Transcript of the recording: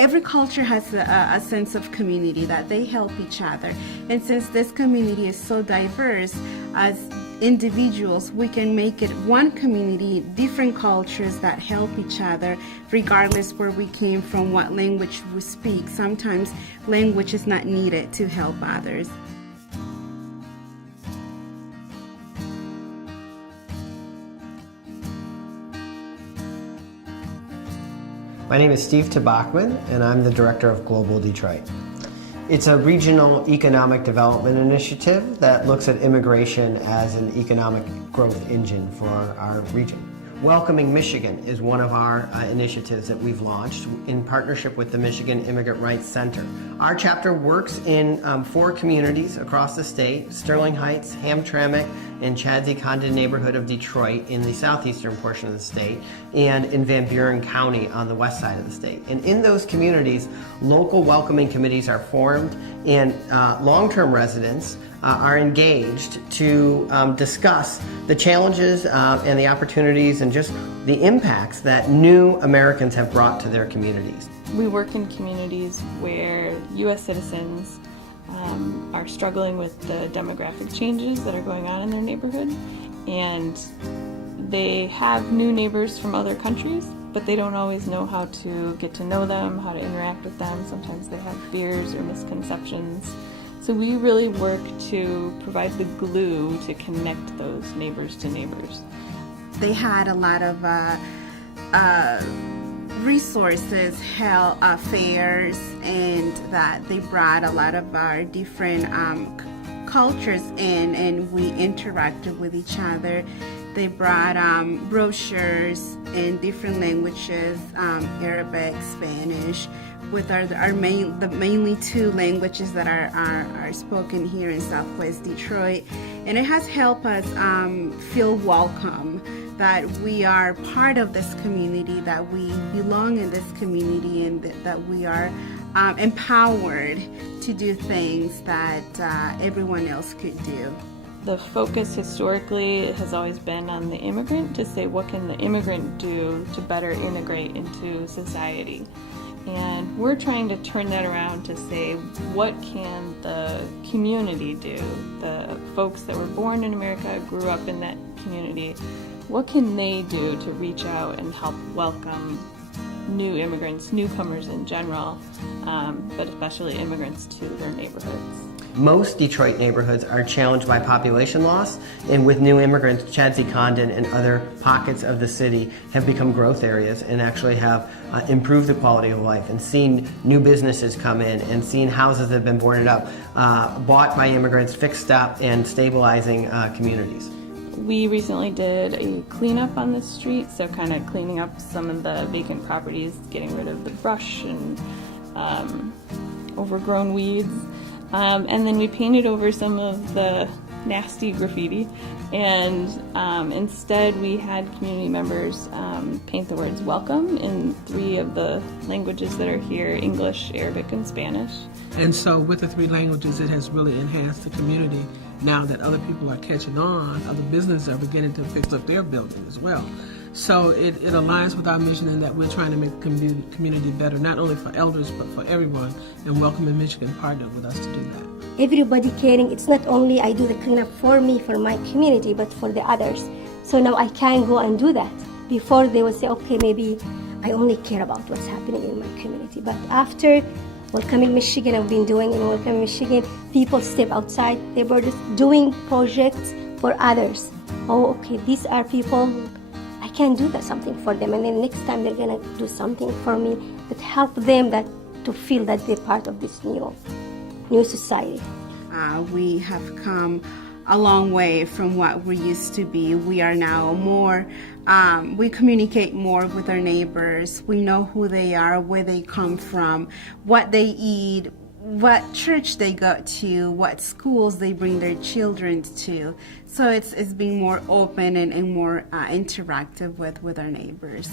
every culture has a sense of community, that they help each other. And since this community is so diverse, as individuals, we can make it one community, different cultures that help each other, regardless where we came from, what language we speak. Sometimes language is not needed to help others. My name is Steve Tobocman, and I'm the Director of Global Detroit. It's a regional economic development initiative that looks at immigration as an economic growth engine for our region. Welcoming Michigan is one of our initiatives that we've launched in partnership with the Michigan Immigrant Rights Center. Our chapter works in 4 communities across the state: Sterling Heights, Hamtramck, and Chadsey-Condon neighborhood of Detroit in the southeastern portion of the state, and in Van Buren County on the west side of the state. And in those communities, local welcoming committees are formed, and long-term residents are engaged to discuss the challenges and the opportunities and just the impacts that new Americans have brought to their communities. We work in communities where U.S. citizens are struggling with the demographic changes that are going on in their neighborhood, and they have new neighbors from other countries, but they don't always know how to get to know them, how to interact with them. Sometimes they have fears or misconceptions. So we really work to provide the glue to connect those neighbors to neighbors. They had a lot of resources, held fairs, and that they brought a lot of our different cultures in, and we interacted with each other. They brought brochures in different languages, Arabic, Spanish, with mainly 2 languages that are spoken here in Southwest Detroit. And it has helped us feel welcome, that we are part of this community, that we belong in this community, and that we are empowered to do things that everyone else could do. The focus historically has always been on the immigrant, to say what can the immigrant do to better integrate into society. And we're trying to turn that around to say, what can the community do? The folks that were born in America, grew up in that community, what can they do to reach out and help welcome new immigrants, newcomers in general, but especially immigrants to their neighborhoods? Most Detroit neighborhoods are challenged by population loss, and with new immigrants, Chadsey-Condon and other pockets of the city have become growth areas and actually have improved the quality of life, and seen new businesses come in, and seen houses that have been boarded up, bought by immigrants, fixed up, and stabilizing communities. We recently did a cleanup on the street, so kind of cleaning up some of the vacant properties, getting rid of the brush and overgrown weeds. And then we painted over some of the nasty graffiti, and instead we had community members paint the words welcome in 3 of the languages that are here: English, Arabic, and Spanish. And so with the 3 languages, it has really enhanced the community. Now that other people are catching on, other businesses are beginning to fix up their building as well. So it aligns with our mission in that we're trying to make the community better, not only for elders, but for everyone. And Welcoming Michigan partnered with us to do that. Everybody caring. It's not only I do the cleanup for me, for my community, but for the others. So now I can go and do that. Before they would say, okay, maybe I only care about what's happening in my community. But after Welcoming Michigan, I've been doing in Welcoming Michigan, people step outside. They were just doing projects for others. Oh, okay, these are people, I can do that something for them, and then next time they're gonna do something for me that help them to feel that they're part of this new society. We have come a long way from what we used to be. We are now more, we communicate more with our neighbors. We know who they are, where they come from, what they eat, what church they go to, what schools they bring their children to. So it's being more open and more interactive with our neighbors.